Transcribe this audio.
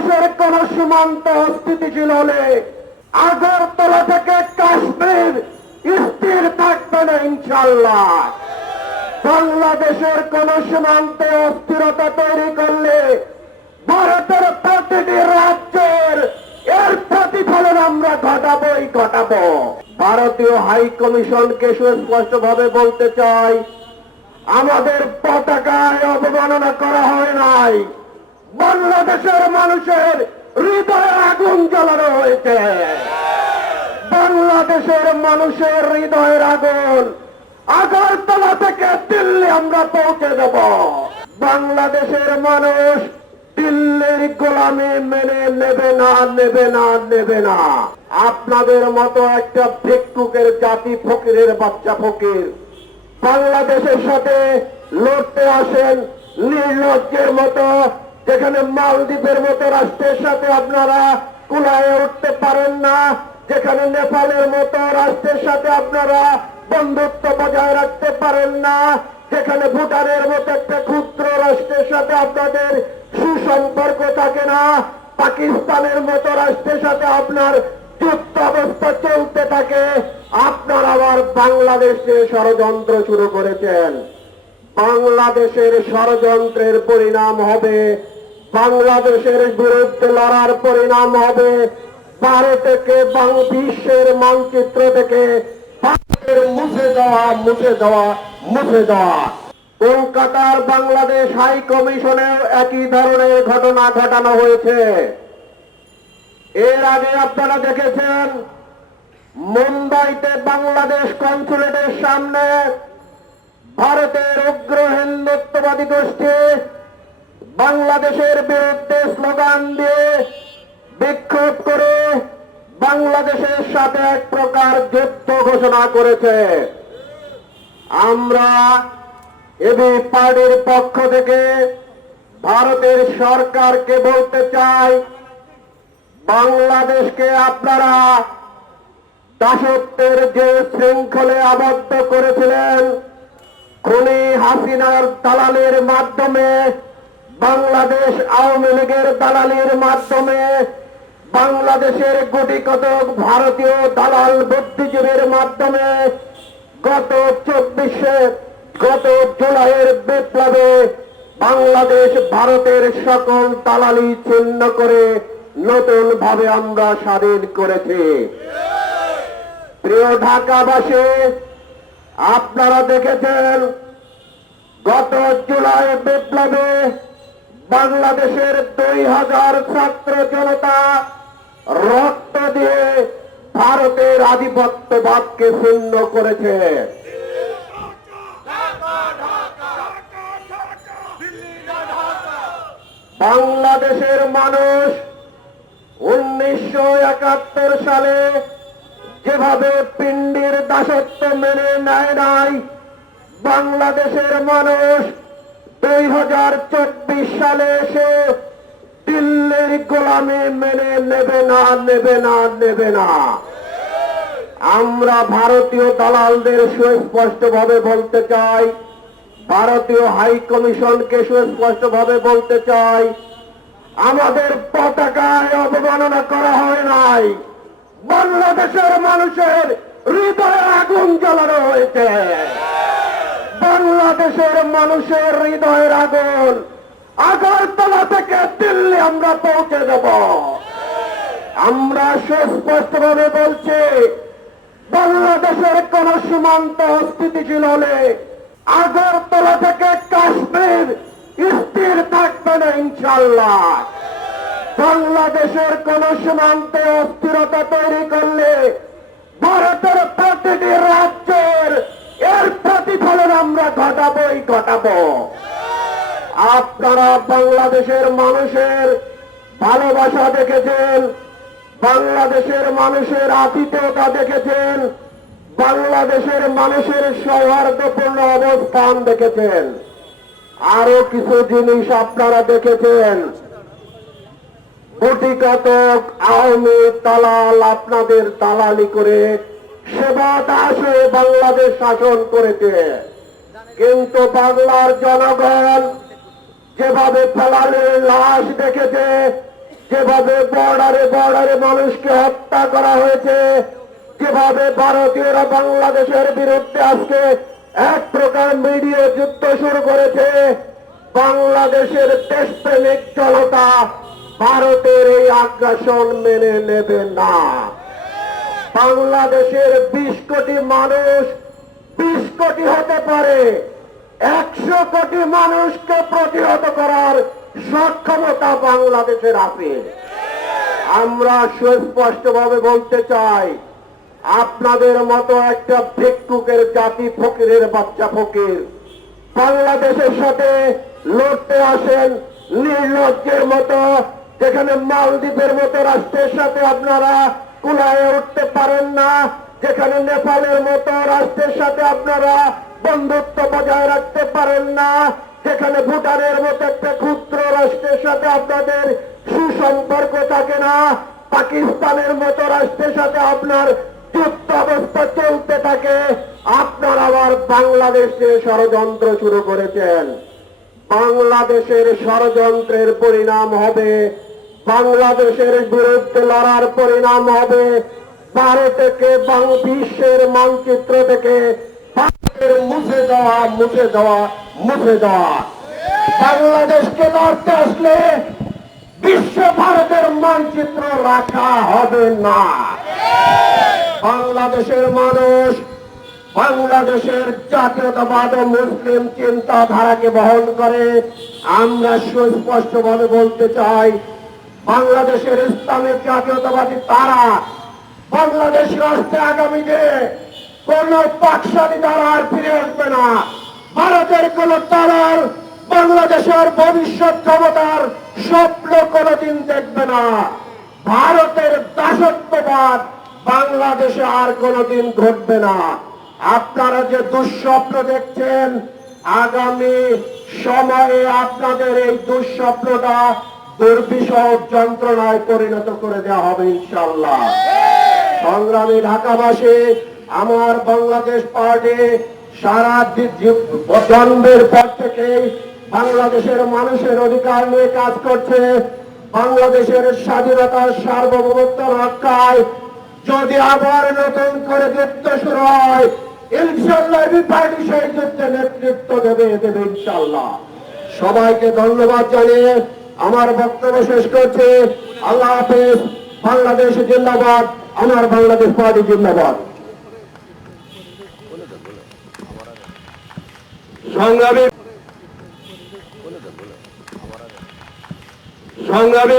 বাংলাদেশের কোন সীমান্ত অস্থিতিশীল হলে আগরতলা থেকে কাশ্মীর স্থির থাকবে না ইনশাল্লাহ বাংলাদেশের কোন সীমান্তে অস্থিরতা তৈরি করলে ভারতের প্রতিটি রাজ্যের এর প্রতিফলন আমরা ঘটাবই ঘটাবো। ভারতীয় হাই কমিশনকে সুস্পষ্ট ভাবে বলতে চাই, আমাদের পতাকায় অবমাননা করা হয় নাই। বাংলাদেশের মানুষের হৃদয়ে আগুন জ্বালানো হয়েছে। বাংলাদেশের মানুষের হৃদয়ের আগুন আগরতলা থেকে দিল্লি আমরা পৌঁছে দেব। বাংলাদেশের মানুষ দিল্লির গোলামি মেনে নেবে না নেবে না নেবে না। আপনাদের মতো একটা ভিক্ষুকের জাতি ফকিরের বাচ্চা ফকির বাংলাদেশের সাথে লড়তে আসেন নির্লজ্জের মতো যেখানে মালদ্বীপের মতো রাষ্ট্রের সাথে আপনারা কুলায় উঠতে পারেন না। যেখানে নেপালের মতো রাষ্ট্রের সাথে আপনারা বন্ধুত্ব বজায় রাখতে পারেন না। যেখানে ভুটানের মতো একটা ক্ষুদ্র রাষ্ট্রের সাথে আপনাদের সুসম্পর্ক থাকে না। পাকিস্তানের মতো রাষ্ট্রের সাথে আপনার যুদ্ধ অবস্থা চলতে থাকে। আপনার আবার বাংলাদেশে ষড়যন্ত্র শুরু করেছেন। বাংলাদেশের ষড়যন্ত্রের পরিণাম হবে। বাংলাদেশের বিরুদ্ধে লড়ার পরিণাম হবে। ভারতকে বিশ্বের মানচিত্র থেকে মুছে দেওয়া মুছে দেওয়া মুছে দেওয়া। কলকাতার বাংলাদেশ হাই কমিশনেও একই ধরনের ঘটনা ঘটানো হয়েছে। এর আগে আপনারা দেখেছেন, মুম্বাইতে বাংলাদেশ কনসুলেটের সামনে ভারতের উগ্র হিন্দুত্ববাদী গোষ্ঠী বাংলাদেশের বিরুদ্ধে স্লোগান দিয়ে বিক্ষোভ করে বাংলাদেশের সাথে এক প্রকার যুদ্ধ ঘোষণা করেছে। আমরা এবি পার্টির পক্ষ থেকে ভারতের সরকারকে বলতে চাই, বাংলাদেশকে আপনারা দাসত্বের যে শৃঙ্খলে আবদ্ধ করেছিলেন খুনি হাসিনার দালালির মাধ্যমে, বাংলাদেশ আওয়ামী লীগের দালালির মাধ্যমে, বাংলাদেশের কোটি কতক ভারতীয় দালাল বুদ্ধিজীবীর মাধ্যমে গত চব্বিশে, গত জুলাইয়ের বিপ্লবে বাংলাদেশ ভারতের সকল দালালি ছিন্ন করে নতুন ভাবে আমরা স্বাধীন করেছি। প্রিয় ঢাকাবাসী আপনারা দেখেছেন, গত জুলাই বিপ্লবে বাংলাদেশের দুই হাজার ছাত্র জনতা রক্ত দিয়ে ভারতের আধিপত্য আধিপত্যবাদকে শূন্য করেছে। বাংলাদেশের মানুষ উনিশশো একাত্তর সালে যেভাবে পিণ্ডির দাসত্ব মেনে নেয় নাই বাংলাদেশের মানুষ, দুই হাজার চব্বিশ সালে এসে দিল্লির গোলামি মেনে নেবে না নেবে না নেবে না। আমরা ভারতীয় দালালদের সুস্পষ্ট ভাবে বলতে চাই, ভারতীয় হাই কমিশনকে সুস্পষ্ট ভাবে বলতে চাই, আমাদের পতাকায় অবমাননা করা হয় নাই। বাংলাদেশের মানুষের হৃদয়ে আগুন জ্বালানো হয়েছে। বাংলাদেশের মানুষের হৃদয়ের আগুন আগরতলা থেকে দিল্লি আমরা পৌঁছে দেব। আমরা সুস্পষ্ট ভাবে বলছি, বাংলাদেশের কোন সীমান্ত অস্থিতিশীল হলে আগরতলা থেকে কাশ্মীর স্থির থাকবে না ইনশাল্লাহ বাংলাদেশের কোন সীমান্তে অস্থিরতা তৈরি করলে ভারতের প্রতিটি রাজ্যের এর প্রতিফলন আমরা ঘটাবই ঘটাবো। আপনারা বাংলাদেশের মানুষের ভালোবাসা দেখেছেন, বাংলাদেশের মানুষের আতিথ্যতা দেখেছেন, বাংলাদেশের মানুষের সৌহার্দ্যপূর্ণ অবস্থান দেখেছেন। আরও কিছু জিনিস আপনারা দেখেছেন। কোটি আওয়ামী দালাল আপনাদের দালালি করে সেবা দাস বাংলাদেশ শাসন করেছে। কিন্তু বাংলার জনগণ যেভাবে ফেলালের লাশ দেখেছে, যেভাবে বর্ডারে বর্ডারে মানুষকে হত্যা করা হয়েছে, যেভাবে ভারতীয়রা বাংলাদেশের বিরুদ্ধে আজকে এক প্রকার মিডিয়া যুদ্ধ শুরু করেছে, বাংলাদেশের দেশপ্রেমিক জনতা ভারতের এই আগ্রাসন মেনে নেবে না। বাংলাদেশের বিশ কোটি মানুষ বিশ কোটি হতে পারে। একশো কোটি মানুষকে প্রতিহত করার সক্ষমতা বাংলাদেশের আছে। আমরা সুস্পষ্টভাবে বলতে চাই, আপনাদের মতো একটা ভিক্ষুকের জাতি ফকিরের বাচ্চা ফকির বাংলাদেশের সাথে লড়তে আসেন নির্লজ্জের মতো যেখানে মালদ্বীপের মতো রাষ্ট্রের সাথে আপনারা কুলায় উঠতে পারেন না, যেখানে নেপালের মতো রাষ্ট্রের সাথে আপনারা বন্ধুত্ব বজায় রাখতে পারেন না, যেখানে ভুটানের মতো একটা ক্ষুদ্র রাষ্ট্রের সাথে আপনাদের সুসম্পর্ক থাকে না, পাকিস্তানের মতো রাষ্ট্রের সাথে আপনার যুদ্ধ অবস্থা চলতে থাকে। আপনার আবার বাংলাদেশে ষড়যন্ত্র শুরু করেছেন। বাংলাদেশের ষড়যন্ত্রের পরিণাম হবে বাংলাদেশের বিরুদ্ধে লড়ার পরিণাম হবে। ভারতকে বিশ্বের মানচিত্র থেকে ভারতের মুছে দেওয়া মুছে দেওয়া মুছে দেওয়া বাংলাদেশকে লড়তে আসলে বিশ্ব ভারতের মানচিত্র রাখা হবে না। বাংলাদেশের মানুষ, বাংলাদেশের জাতীয়তাবাদ ও মুসলিম চিন্তাধারাকে বহন করে। আমরা সুস্পষ্টভাবে বলতে চাই বাংলাদেশের ইসলামিক জাতীয়তাবাদী তারা বাংলাদেশ রাষ্ট্রে আগামীতে কোন পাকশালী দ্বারা আর ফিরে আসবে না। ভারতের কোন তারার বাংলাদেশের ভবিষ্যৎ ক্ষমতার স্বপ্ন কোনদিন দেখবে না। ভারতের দাসত্ববাদ বাংলাদেশে আর কোনদিন ঘটবে না। আপনারা যে দুঃস্বপ্ন দেখছেন, আগামী সময়ে আপনাদের এই দুঃস্বপ্নটা দুর্বিষহ যন্ত্রণায় পরিণত করে দেওয়া হবে ইনশাল্লাহ সংগ্রামী ঢাকাবাসী, আমার বাংলাদেশ পার্টি সারা জন্মের পর থেকেই বাংলাদেশের মানুষের অধিকার নিয়ে কাজ করছে। বাংলাদেশের স্বাধীনতার সার্বভৌমত্ব রক্ষায় যদি আবার নতুন করে যুদ্ধ শুরু হয় ইনশাল্লাহ পার্টি সেই যুদ্ধে নেতৃত্ব দেবে দেবে ইনশাল্লাহ সবাইকে ধন্যবাদ জানিয়ে আমার বক্তব্য শেষ করছে। আল্লাহ হাফেজ বাংলাদেশ জিন্দাবাদ আমার বাংলাদেশ পার্টি জিন্দাবাদ। সংগ্রামী সংগ্রামী